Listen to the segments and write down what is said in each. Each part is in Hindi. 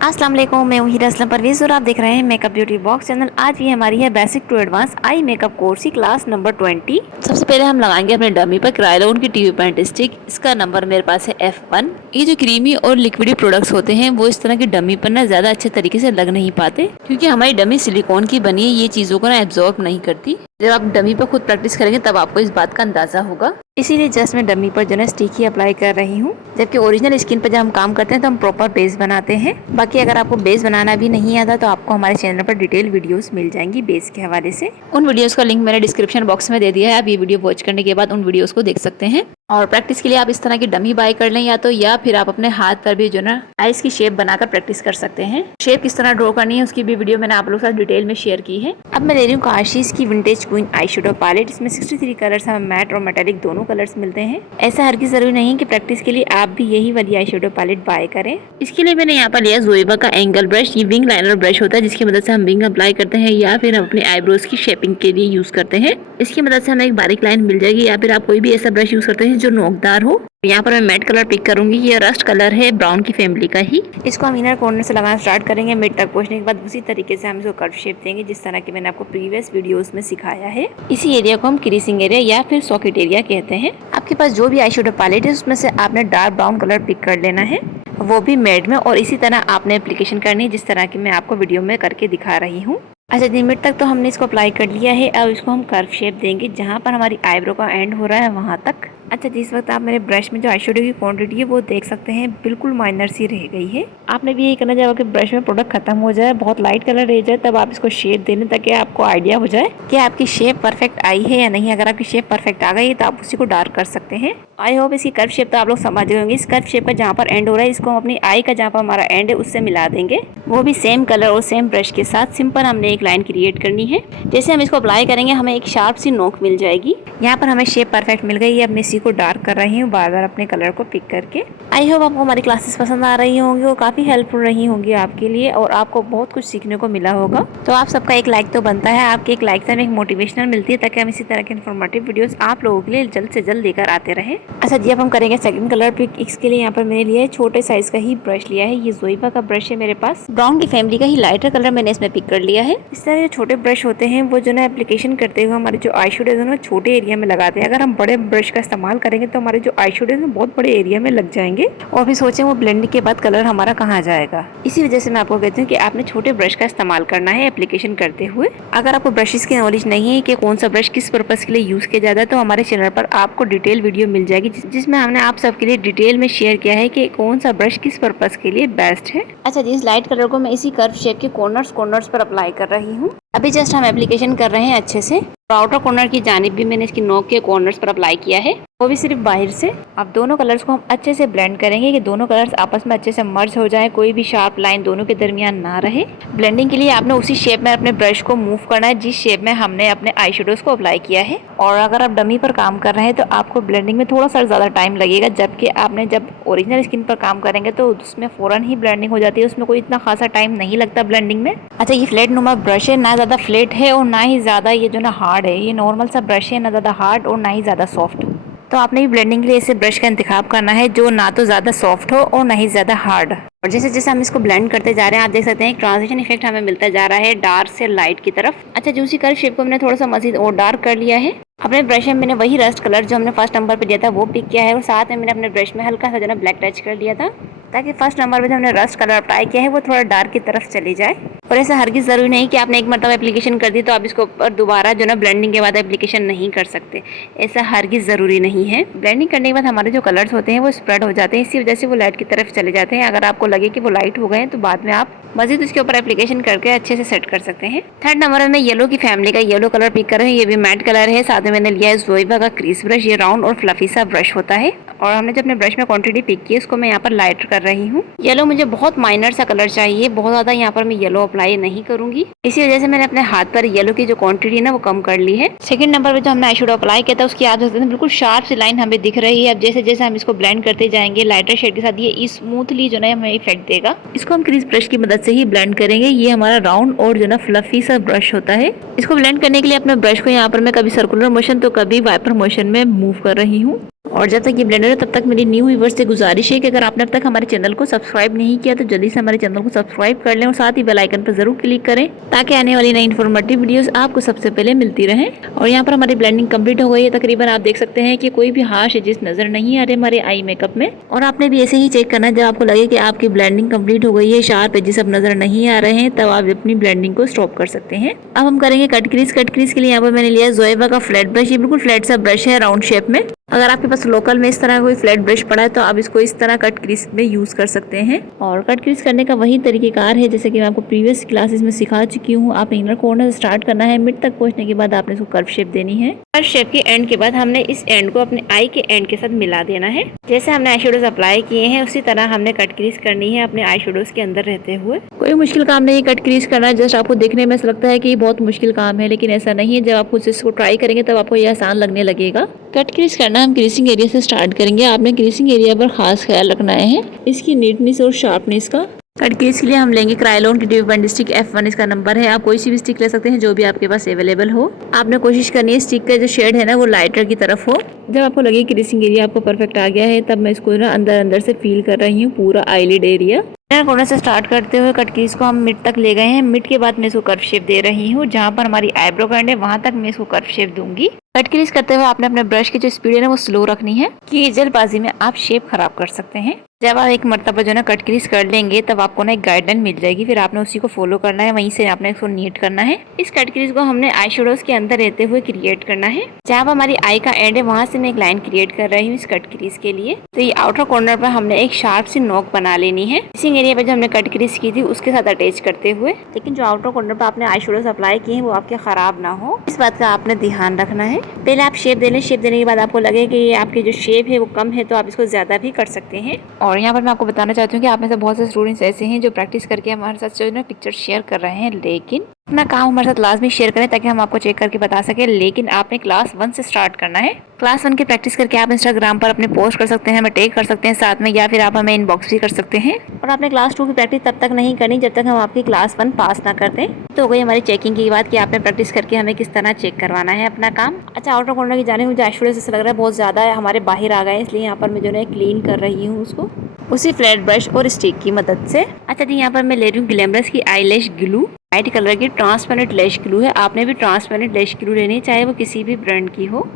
अस्सलाम वालेकुम, मैं हूँ हीरा असलम परवेज़ और आप देख रहे हैं मेकअप ब्यूटी बॉक्स चैनल। आज ये हमारी है basic to advance eye makeup course की क्लास नंबर 20। सबसे पहले हम लगाएंगे अपने डमी पर क्रायोन की टीवी पेंट स्टिक। इसका नंबर मेरे पास है F1। ये जो क्रीमी और लिक्विडी प्रोडक्ट्स होते हैं वो इस तरह की डमी पर ना ज्यादा अच्छे तरीके से लग नहीं पाते, क्योंकि हमारी डमी सिलिकॉन की बनी है, ये चीजों को ना एब्जॉर्ब नहीं करती। जब आप डमी पर खुद प्रैक्टिस करेंगे तब आपको इस बात का अंदाजा होगा। इसीलिए जस्ट मैं डमी पर जो है स्टिक ही अप्लाई कर रही हूँ, जबकि ओरिजिनल स्किन पर जब हम काम करते हैं तो हम प्रॉपर बेस बनाते हैं। बाकी अगर आपको बेस बनाना भी नहीं आता तो आपको हमारे चैनल पर डिटेल वीडियोस मिल जाएंगी बेस के हवाले से। उन वीडियोस का लिंक मैंने डिस्क्रिप्शन बॉक्स में दे दिया है, आप ये वीडियो वॉच करने के बाद उन वीडियोस को देख सकते हैं। और प्रैक्टिस के लिए आप इस तरह की डमी बाय कर लें या फिर आप अपने हाथ पर भी जो ना आइस की शेप बनाकर प्रैक्टिस कर सकते हैं। शेप किस तरह ड्रॉ करनी है उसकी भी वीडियो मैंने आप लोगों के साथ डिटेल में शेयर की है। अब मैं ले रही हूँ काशीज की vintage queen eye shadow palette. इसमें 63 कलर्स हमें मैट और मेटालिक दोनों कलर्स मिलते हैं। ऐसा हर की जरूरी नहीं कि प्रैक्टिस के लिए आप भी यही वाली आई शेडो पैलेट बाय करें। इसके लिए मैंने यहाँ पर लिया जोएबा का एंगल ब्रश। ये विंग लाइनर ब्रश होता है जिसकी मदद से हम विंग अप्लाई करते हैं या फिर हम अपने आईब्रोज की शेपिंग के लिए यूज करते हैं। इसकी मदद से हमें एक बारीक लाइन मिल जाएगी, या फिर आप कोई भी ऐसा ब्रश यूज करते हैं जो नोकदार हो। यहाँ पर मैं मैट कलर पिक करूंगी। ये रस्ट कलर है ब्राउन की फैमिली का ही। इसको हम इनर कॉर्नर से लगाना स्टार्ट करेंगे। मिड तक पहुंचने के बाद उसी तरीके से हम इसको कर्व शेप देंगे जिस तरह की मैंने आपको प्रीवियस वीडियोस में सिखाया है। इसी एरिया को हम क्रीसिंग एरिया या फिर सॉकेट एरिया कहते हैं। आपके पास जो भी आई शेडो पैलेट है उसमें से आपने डार्क ब्राउन कलर पिक कर लेना है, वो भी मैट में, और इसी तरह आपने एप्लीकेशन करनी है जिस तरह की मैं आपको वीडियो में करके दिखा रही हूँ। अच्छा जी, मिड तक तो हमने इसको अप्लाई कर लिया है। अब इसको हम कर्व शेप देंगे जहाँ पर हमारी आईब्रो का एंड हो रहा है वहाँ तक। अच्छा जी, इस वक्त आप मेरे ब्रश में जो आई शेडो की क्वांटिटी है वो देख सकते हैं, बिल्कुल माइनर सी रह गई है। आपने भी यही करना चाहिए कि ब्रश में प्रोडक्ट खत्म हो जाए, बहुत लाइट कलर रह जाए, तब आप इसको शेप देने ताकि आपको आइडिया हो जाए कि आपकी शेप परफेक्ट आई है या नहीं। अगर आपकी शेप परफेक्ट आ गई है तो आप उसी को डार्क कर सकते हैं। आई होप इसकी कर्व शेप तो आप लोग समझ गए होंगे। इस कर्व शेप का जहाँ पर एंड हो रहा है इसको हम अपनी आई का जहाँ पर हमारा एंड है उससे मिला देंगे, वो भी सेम कलर और सेम ब्रश के साथ। सिंपल हमने एक लाइन क्रिएट करनी है। जैसे हम इसको अप्लाई करेंगे हमें एक शार्प सी नोक मिल जाएगी। यहाँ पर हमें शेप परफेक्ट मिल गई है। अब मैं इसी को डार्क कर रही हूँ बार बार अपने कलर को पिक करके। आई होप आपको हमारी क्लासेस पसंद आ रही होंगी और काफी हेल्पफुल रही होंगी आपके लिए, और आपको बहुत कुछ सीखने को मिला होगा। तो आप सबका एक लाइक तो बनता है, आपके एक लाइक से हमें एक मोटिवेशनल मिलती है ताकि हम इसी तरह के इन्फॉर्मेटिव वीडियोस आप लोगों के लिए जल्द से जल्द लेकर आते रहे। अच्छा जी, अब हम करेंगे सेकंड कलर पिक। इसके लिए यहाँ पर मैंने लिया है छोटे साइज का ही ब्रश लिया है। ये जोएबा का ब्रश है मेरे पास, ब्राउन की फैमिली का ही लाइटर कलर मैंने इसमें पिक कर लिया है। इस तरह के छोटे ब्रश होते हैं वो जो ना एप्लीकेशन करते हुए हमारे जो आई शेडोज है छोटे एरिया में लगाते हैं। अगर हम बड़े ब्रश का इस्तेमाल करेंगे तो हमारे जो आई शेडोज बहुत बड़े एरिया में लग जाएंगे और फिर सोचें वो ब्लेंडिंग के बाद कलर हमारा कहाँ जाएगा। इसी वजह से मैं आपको कहती हूँ कि आपने छोटे ब्रश का इस्तेमाल करना है एप्लीकेशन करते हुए। अगर आपको ब्रशेस की नॉलेज नहीं है कि कौन सा ब्रश किस पर्पज के लिए यूज किया जाता है तो हमारे चैनल पर आपको डिटेल वीडियो मिल जाएगी जिसमें हमने आप सबके लिए डिटेल में शेयर किया है कि कौन सा ब्रश किस पर्पज के लिए बेस्ट है। अच्छा जी, इस लाइट कलर को मैं इसी कर्व शेप के कॉर्नर्स पर अप्लाई कर रही हूँ। अभी जस्ट हम एप्लीकेशन कर रहे हैं अच्छे से। आउटर कॉर्नर की जानिब भी मैंने इसकी नोक के कॉर्नर्स पर अप्लाई किया है, वो भी सिर्फ बाहर से। अब दोनों कलर्स को हम अच्छे से ब्लेंड करेंगे कि दोनों कलर्स आपस में अच्छे से मर्ज हो जाए, कोई भी शार्प लाइन दोनों के दरमियान ना रहे। ब्लेंडिंग के लिए आपने उसी शेप में अपने ब्रश को मूव करना है जिस शेप में हमने अपने आई शेडोज को अप्लाई किया है। और अगर आप डमी पर काम कर रहे हैं तो आपको ब्लेंडिंग में थोड़ा सा ज्यादा टाइम लगेगा, जबकि आपने जब ओरिजिनल स्किन पर काम करेंगे तो उसमें फौरन ही ब्लेंडिंग हो जाती है, उसमें कोई इतना खासा टाइम नहीं लगता ब्लेंडिंग में। अच्छा, ये फ्लैट नुमा ब्रश है, ना ज्यादा फ्लैट है और ना ही ज्यादा ये जो ना हार्ड है। ये नॉर्मल सा ब्रश है, ना ज्यादा हार्ड और ना ही ज्यादा सॉफ्ट। तो आपने भी ब्लेंडिंग के लिए ऐसे ब्रश का इंतखाब करना है जो ना तो ज्यादा सॉफ्ट हो और ना ही ज्यादा हार्ड। और जैसे जैसे हम इसको ब्लेंड करते जा रहे हैं आप देख सकते हैं एक ट्रांजिशन इफेक्ट हमें मिलता जा रहा है डार्क से लाइट की तरफ। अच्छा, जो उसी कर्व शेप को मैंने थोड़ा सा मजीद और डार्क कर लिया है। अपने ब्रश में मैंने वही रस्ट कलर जो हमने फर्स्ट नंबर पे दिया था वो पिक किया है, और साथ में मैंने अपने ब्रश में हल्का सा जो ना ब्लैक टच कर दिया था ताकि फर्स्ट नंबर पे जो हमने रस्ट कलर अप्लाई किया है वो थोड़ा डार्क की तरफ चली जाए। और ऐसा हरगिज़ जरूरी नहीं कि आपने एक मतलब एप्लीकेशन कर दी तो आप इसको ऊपर दोबारा जो ना ब्लेंडिंग के बाद एप्लीकेशन नहीं कर सकते। ऐसा हरगिज़ जरूरी नहीं है। ब्लेंडिंग करने के बाद हमारे जो कलर्स होते हैं वो स्प्रेड हो जाते हैं, इसी वजह से वो लाइट की तरफ चले जाते हैं। अगर आपको लगे कि वो लाइट हो गए तो बाद में आप मजीद उसके ऊपर एप्लीकेशन करके अच्छे से सेट कर सकते हैं। थर्ड नंबर में येलो की फैमिली का येलो कलर पिक कर रहे हैं। ये भी मैट कलर है। साथ में मैंने लिया है जोएबा का क्रीज ब्रश। ये राउंड और फ्लफी सा ब्रश होता है, और हमने जो अपने ब्रश में क्वांटिटी पिक की है उसको मैं यहाँ पर लाइटर कर रही हूँ। येलो मुझे बहुत माइनर सा कलर चाहिए, बहुत ज्यादा यहाँ पर मैं येलो अप्लाई नहीं करूंगी, इसी वजह से मैंने अपने हाथ पर येलो की जो क्वांटिटी है ना वो कम कर ली है। सेकंड नंबर पे जो हमने आई शेडो अप्लाई किया था उसकी आप देख सकते हैं बिल्कुल शार्प सी लाइन हमें दिख रही है। अब जैसे जैसे हम इसको ब्लेंड करते जाएंगे लाइटर शेड के साथ ये स्मूथली जो ना हमें इफेक्ट देगा। इसको हम क्रीज ब्रश की मदद से ही ब्लेंड करेंगे। ये हमारा राउंड और जो ना फ्लफी सा ब्रश होता है। इसको ब्लेंड करने के लिए अपने ब्रश को यहाँ पर मैं कभी सर्कुलर मोशन तो कभी वाइपर मोशन में मूव कर रही हूँ। और जब तक ये ब्लेंडर है तब तक मेरी न्यू व्यूअर्स से गुजारिश है कि अगर आपने अब तक हमारे चैनल को सब्सक्राइब नहीं किया तो जल्दी से हमारे चैनल को सब्सक्राइब कर लें और साथ ही बेल आइकन पर जरूर क्लिक करें ताकि आने वाली नई इन्फॉर्मेटिव वीडियोस आपको सबसे पहले मिलती रहे। और यहाँ पर हमारी ब्लेंडिंग कंप्लीट हो गई है। तकरीबन आप देख सकते हैं कि कोई भी हार्श एजेस नजर नहीं आ रहे हमारे आई मेकअप में। और आपने भी ऐसे ही चेक करना है, जब आपको लगे कि आपकी ब्लेंडिंग कंप्लीट हो गई है, शार्प एजेस अब नजर नहीं आ रहे हैं, तब आप अपनी ब्लेंडिंग को स्टॉप कर सकते हैं। अब हम करेंगे कट क्रीज। कट क्रीज के लिए यहाँ पर मैंने लिया जोएवा का फ्लैट ब्रश। ये बिल्कुल फ्लैट सा ब्रश है राउंड शेप में। अगर आपके पास लोकल में इस तरह कोई फ्लैट ब्रश पड़ा है तो आप इसको इस तरह कट क्रीज में यूज कर सकते हैं। और कट क्रीज करने का वही तरीकेकार है जैसे कि मैं आपको प्रीवियस क्लासेस में सिखा चुकी हूँ। आप इनर कॉर्नर से स्टार्ट करना है, मिड तक पहुंचने के बाद आपने इसको कर्व शेप देनी है। कर्व शेप के एंड के बाद हमने इस एंड को अपने आई के एंड के साथ मिला देना है। जैसे हमने आई शेडोज अप्लाई किए हैं उसी तरह हमने कट क्रीज करनी है अपने आई शेडोज के अंदर रहते हुए। कोई मुश्किल काम नहीं कट क्रीज करना। जस्ट आपको देखने में ऐसा लगता है कि ये बहुत मुश्किल काम है, लेकिन ऐसा नहीं है। जब आप खुद इसको ट्राई करेंगे तब आपको ये आसान लगने लगेगा। कट क्रीज करना हम क्रीजिंग एरिया से स्टार्ट करेंगे। आपने क्रीजिंग एरिया पर खास ख्याल रखना है इसकी नीटनेस और शार्पनेस का। कट क्रीज के लिए हम लेंगे क्रायोलोन की ट्यूब पेंट स्टिक F1 इसका नंबर है। आप कोई सी भी स्टिक ले सकते हैं जो भी आपके पास अवेलेबल हो। आपने कोशिश करनी है स्टिक का जो शेड है ना वो लाइटर की तरफ हो। जब आपको लगे क्रीजिंग एरिया आपको परफेक्ट आ गया है तब मैं इसको ना अंदर अंदर से फील कर रही हूँ पूरा आईलिड एरिया। कॉर्नर से स्टार्ट करते हुए कट क्रीज को हम मिड तक ले गए हैं। मिड के बाद मैं इसको कर्व शेप दे रही हूँ। जहाँ पर हमारी आईब्रो का एंड है वहां तक मैं इसको कर्व शेप दूंगी। कट क्रीज करते हुए आपने अपने ब्रश की जो स्पीड है ना वो स्लो रखनी है कि जल्दबाजी में आप शेप खराब कर सकते हैं। जब आप एक मरतबा जो ना कट क्रीज कर लेंगे तब आपको ना एक गाइडलाइन मिल जाएगी, फिर आपने उसी को फॉलो करना है, वहीं से आपने इसको नीट करना है। इस कट क्रीज को हमने आई शेडोज के अंदर रहते हुए क्रिएट करना है। जहाँ पर हमारी आई का एंड है वहां से मैं एक लाइन क्रिएट कर रही हूँ इस कट क्रीज के लिए। तो ये आउटर कॉर्नर पर हमने एक शार्प सी नोक बना लेनी है। इसी एरिया पे जो हमने कट क्रीज की थी उसके साथ अटैच करते हुए, लेकिन जो आउटर कॉर्नर पर आपने आई शेडोज अप्लाई किए हैं वो आपके खराब ना हो, इस बात का आपने ध्यान रखना है। पहले आप शेप दे लें। शेप देने के बाद आपको लगे कि ये आपकी जो शेप है वो कम है तो आप इसको ज्यादा भी कर सकते हैं। और यहाँ पर मैं आपको बताना चाहती हूँ कि आप में से बहुत से स्टूडेंट्स ऐसे हैं जो प्रैक्टिस करके हमारे साथ जो है पिक्चर शेयर कर रहे हैं, लेकिन अपना काम हमारे साथ लाजमी शेयर करें ताकि हम आपको चेक करके बता सके। लेकिन आपने क्लास 1 से स्टार्ट करना है। क्लास 1 की प्रैक्टिस करके आप इंस्टाग्राम पर अपने पोस्ट कर सकते हैं, हमें टैग कर सकते हैं साथ में, या फिर आप हमें इनबॉक्स भी कर सकते हैं। और आपने क्लास 2 की प्रैक्टिस तब तक नहीं करनी जब तक हम आपकी क्लास 1 पास ना कर दें। तो हो गई हमारी चेकिंग की बात कि आपने प्रैक्टिस करके हमें किस तरह चेक करवाना है अपना काम। अच्छा, आउटर कॉर्नर की जाने मुझे एक्चुअली से लग रहा है बहुत ज़्यादा है हमारे बाहर आ गए, इसलिए यहाँ पर मैं जो है क्लीन कर रही हूँ उसको उसी फ्लैट ब्रश और स्टिक की मदद से। अच्छा जी, यहाँ पर मैं ले रही हूँ ग्लैमरस की आई लैश ग्लू। वाइट कलर की ट्रांसपेरेंट लैश ग्लू है। आपने भी ट्रांसपेरेंट लैश ग्लू लेनी है, चाहे वो किसी भी ब्रांड की हो।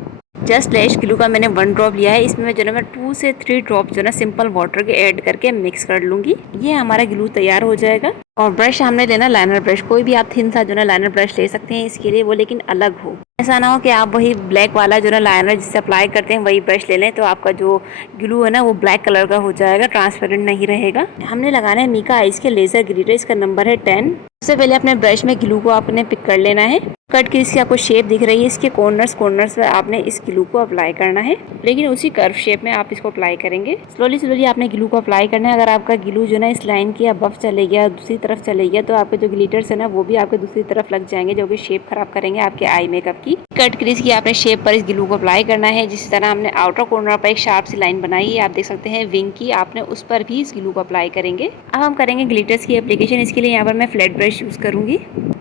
जस्ट लैश ग्लू का मैंने 1 ड्रॉप लिया है। इसमें जो है मैं 2 से 3 ड्रॉप जो है सिंपल वाटर के ऐड करके मिक्स कर लूंगी। ये हमारा ग्लू तैयार हो जाएगा। और ब्रश हमने लेना लाइनर ब्रश। कोई भी आप थिन सा जो है लाइनर ब्रश ले सकते हैं इसके लिए, वो लेकिन अलग हो। ऐसा ना हो कि आप वही ब्लैक वाला जो है लाइनर जिससे अप्लाई करते हैं वही ब्रश ले लें तो आपका जो ग्लू है ना वो ब्लैक कलर का हो जाएगा, ट्रांसपेरेंट नहीं रहेगा। हमने लगाना है मीका आइस के लेजर ग्लिटर। इसका नंबर है 10। सबसे पहले अपने ब्रश में ग्लू को आपने पिक कर लेना है। कट क्रीज की आपको शेप दिख रही है, इसके कॉर्नर्स पे आपने इस ग्लू को अप्लाई करना है, लेकिन उसी कर्व शेप में आप इसको अप्लाई करेंगे। स्लोली स्लोली आपने ग्लू को अप्लाई करना है। अगर आपका ग्लू जो ना इस लाइन की अबव चले गया, दूसरी तरफ चले गया, तो आपके जो ग्लिटर्स है ना वो भी आपके दूसरी तरफ लग जाएंगे जो कि शेप खराब करेंगे आपके आई मेकअप की। कट क्रीज की आपने शेप पर इस ग्लू को अप्लाई करना है। जिस तरह हमने आउटर कॉर्नर पर एक शार्प सी लाइन बनाई है, आप देख सकते हैं विंग की, आपने उस पर भी इस ग्लू को अप्लाई करेंगे। अब हम करेंगे ग्लिटर्स की एप्लीकेशन। इसके लिए यहाँ पर मैं फ्लैट ब्रश यूज करूंगी।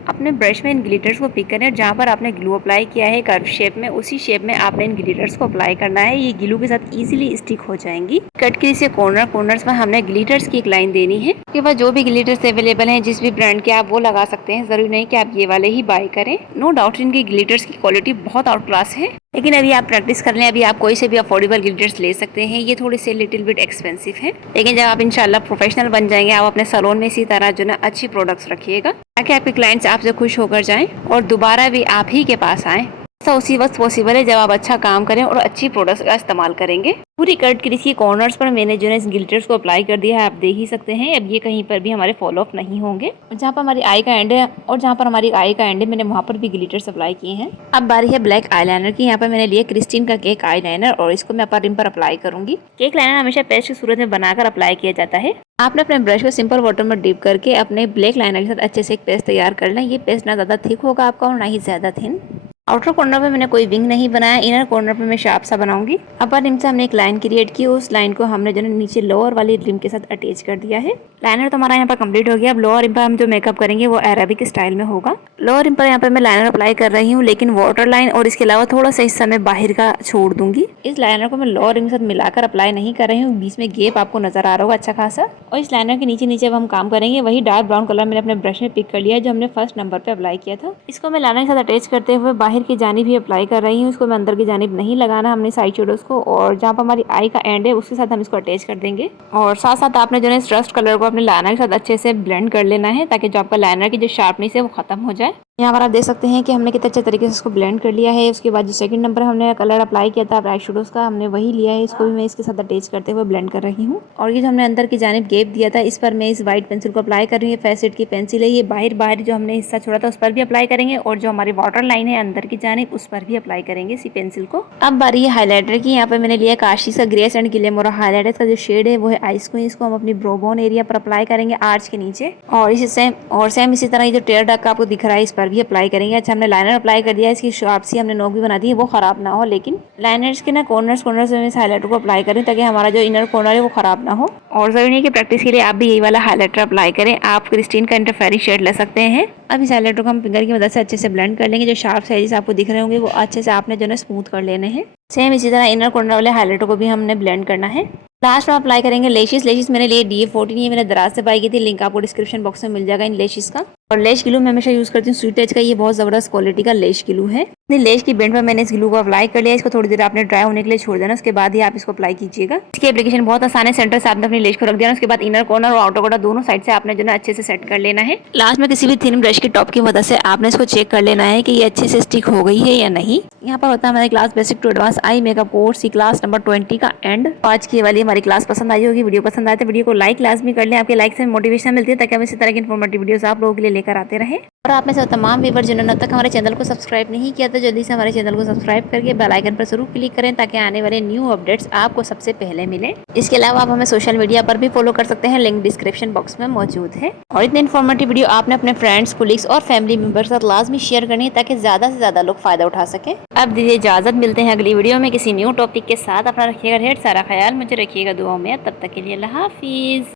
अपने ब्रश में इन ग्लिटर्स को पिक करें। जहाँ पर आपने ग्लू अप्लाई किया है कर्व शेप में, उसी शेप में आपने इन ग्लिटर्स को अप्लाई करना है। ये ग्लू के साथ इजीली स्टिक हो जाएंगी। कट क्रीज के कॉर्नर्स में हमने ग्लिटर्स की एक लाइन देनी है। उसके बाद जो भी ग्लिटर्स अवेलेबल हैं जिस भी ब्रांड के, आप वो लगा सकते हैं। जरूरी नहीं कि आप ये वाले ही बाय करें। नो डाउट इनकी ग्लिटर्स की क्वालिटी बहुत आउट क्लास है, लेकिन अभी आप प्रैक्टिस कर लें। अभी आप कोई से भी अफोर्डेबल ग्लिटर्स ले सकते हैं। ये थोड़े से लिटिल बिट एक्सपेंसिव है, लेकिन जब आप इंशाल्लाह प्रोफेशनल बन जाएंगे, आप अपने सैलून में इसी तरह जो ना अच्छी प्रोडक्ट्स रखिएगा ताकि आपके क्लाइंट्स आपसे खुश होकर जाएं और दोबारा भी आप ही के पास आएं। ऐसा उसी वक्त पॉसिबल है जब आप अच्छा काम करें और अच्छी प्रोडक्ट्स का इस्तेमाल करेंगे। पूरी कट क्रीज की कॉर्नर्स पर मैंने जो है इस ग्लिटर्स को अप्लाई कर दिया है, आप देख ही सकते हैं। अब ये कहीं पर भी हमारे फॉलो अप नहीं होंगे। जहाँ पर हमारी आई का एंड है और जहाँ पर हमारी आई का एंड है मैंने वहाँ पर भी ग्लिटर्स अप्लाई किए हैं। अब बारी है ब्लैक आईलाइनर की। यहाँ पर मैंने लिया क्रिस्टीन का केक आईलाइनर और इसको मैं अपर रिम पर अप्लाई करूंगी। केक लाइनर हमेशा पेस्ट की सूरत में बनाकर अप्लाई किया जाता है। आपने अपने ब्रश को सिंपल वाटर में डिप करके अपने ब्लैक लाइनर के साथ अच्छे से एक पेस्ट तैयार कर लें। ये पेस्ट ना ज़्यादा थिक होगा आपका और ना ही ज़्यादा थिन। आउटर कॉर्नर पे मैंने कोई विंग नहीं बनाया, इनर कॉर्नर पे मैं शार्प सा बनाऊंगी। अपर रिम से हमने एक लाइन क्रिएट की, उस लाइन को हमने जो है नीचे लोअर वाली रिम के साथ अटैच कर दिया है। लाइनर तो हमारा यहाँ पर कंप्लीट हो गया। अब लोअर रिम पर हम जो मेकअप करेंगे वो अरेबिक स्टाइल में होगा। लोअर रिम पर यहाँ पर मैं लाइनर अप्लाई कर रही हूँ, लेकिन वाटर लाइन और इसके अलावा थोड़ा सा हिस्सा मैं बाहर का छोड़ दूंगी। इस लाइनर को मैं लोअर रिम के साथ मिलाकर अप्लाई नहीं कर रही हूँ, बीच में गैप आपको नजर आ रहा होगा अच्छा खासा। और इस लाइनर के नीचे नीचे अब हम काम करेंगे। वही डार्क ब्राउन कलर मैंने अपने ब्रश में पिक कर लिया है जो हमने फर्स्ट नंबर पे अप्लाई किया था। इसको मैं लाइनर के साथ अटैच करते हुए बाहर की जानिब भी अप्लाई कर रही हूँ। इसको मैं अंदर की जानिब नहीं लगाना, हमने साइड शेडोज को, और जहाँ पर हमारी आई का एंड है उसके साथ हम इसको अटैच कर देंगे। और साथ साथ आपने जो है इस रस्ट कलर को अपने लाइनर के साथ अच्छे से ब्लेंड कर लेना है, ताकि जो आपका लाइनर की जो शार्पनेस है वो खत्म हो जाए। यहाँ पर आप देख सकते हैं कि हमने कितने अच्छे तरीके से इसको ब्लेंड कर लिया है। उसके बाद जो सेकंड नंबर हमने कलर अप्लाई किया था ब्राइट शेडोज का, हमने वही लिया है। इसको भी मैं इसके साथ अटैच करते हुए ब्लेंड कर रही हूँ। और ये जो हमने अंदर की जानिब गैप दिया था, इस पर मैं इस व्हाइट पेंसिल को अप्लाई कर रही हूँ। फैसेट की पेंसिल है ये। बाहर जो हमने हिस्सा छोड़ा था उस पर भी अप्लाई करेंगे, और जो हमारी वाटर लाइन है अंदर की जानिब उस पर भी अप्लाई करेंगे इसी पेंसिल को। अब बारी है हाईलाइटर की। यहाँ पर मैंने लिया काशी सा ग्रेस एंड ग्लैमर। हाईलाइटर का जो शेड है वो है आइस क्वीन। इसको हम अपनी ब्रोबोन एरिया पर अप्लाई करेंगे, आर्च के नीचे। और इसी सेम इसी तरह ये जो टेयर डक आपको दिख रहा है इस पर भी अप्लाई करेंगे। अच्छा, हमने लाइनर अप्लाई कर दिया है, इसकी शार्प सी हमने नोक भी बना दी है, वो खराब ना हो। लेकिन लाइनर्स के ना कॉर्नर्स में इस हाईलाइटर को अप्लाई करें, ताकि हमारा जो इनर कॉर्नर है वो खराब ना हो। और जरूरी नहीं कि प्रैक्टिस के लिए आप भी यही वाला हाईलाइटर अप्लाई करें, आप क्रिस्टीन का इंटरफेरी शेड ले सकते हैं। अब इस हाईलाइटर को हम फिंगर की मदद से अच्छे से ब्लेंड कर लेंगे। जो शार्प एजेस आपको दिख रहे होंगे वो अच्छे से आपने जो है स्मूथ कर लेने हैं। सेम इसी तरह इनर कॉर्नर वाले हाईलाइटर को भी हमने ब्लेंड करना है। लास्ट में अप्लाई करेंगे लेशिस मैंने लिए DA14, ये मैंने दराज से बाई की थी। लिंक आपको डिस्क्रिप्शन बॉक्स में मिल जाएगा इन लेशिस का। और लेश ग्लू मैं हमेशा यूज करती हूँ स्वीट टच का, ये बहुत जबरदस्त क्वालिटी का लेश ग्लू है। लेश की बेंड पर मैंने इस ग्लू को अप्लाई कर लिया। इसको थोड़ी देर आपने ड्राई होने के लिए छोड़ देना, उसके बाद ही आप इसको अप्लाई कीजिएगा। इसकी एप्लीकेशन बहुत आसान है। सेंटर से आपने अपनी लेश को रख दिया, उसके बाद इनर कॉर्नर और आउटर कॉर्नर दोनों साइड से आपने जो है अच्छे से सेट कर लेना है। लास्ट में किसी भी थिन ब्रश की टॉप की मदद से आपने इसको चेक कर लेना है कि ये अच्छे से स्टिक हो गई है या नहीं। यहाँ पर होता है हमारी class basic to advance eye makeup course की क्लास नंबर 20 का एंड। आज की वाली हमारी क्लास पसंद आई होगी। वीडियो पसंद आए तो वीडियो को लाइक लाजमी कर लें, आपके लाइक से मोटिवेशन मिलती है, ताकि हम इसी तरह की इन्फॉर्मेटिव वीडियोस आप लोगों के लिए लेकर आते रहें। और आप में से तमाम व्यूअर जिन्होंने अब तक हमारे चैनल को सब्सक्राइब नहीं किया तो जल्दी से हमारे चैनल को सब्सक्राइब करके बेल आइकन पर जरूर क्लिक करें, ताकि आने वाले न्यू अपडेट्स आपको सबसे पहले मिले। इसके अलावा आप हमें सोशल मीडिया पर भी फॉलो कर सकते हैं, लिंक डिस्क्रिप्शन बॉक्स में मौजूद है। और इतने इन्फॉर्मेटिव वीडियो आपने अपने फ्रेंड्स, कोलीग्स और फैमिली मेंबर्स के साथ लाजमी शेयर करनी है, ताकि ज्यादा से ज्यादा लोग फायदा उठा सके। अब दीजिए इजाजत, मिलते हैं अगली वीडियो में किसी न्यू टॉपिक के साथ। अपना रखिएगा ढेर सारा ख्याल, मुझे रखिएगा दुआओं में। तब तक के लिए अल्लाह हाफिज।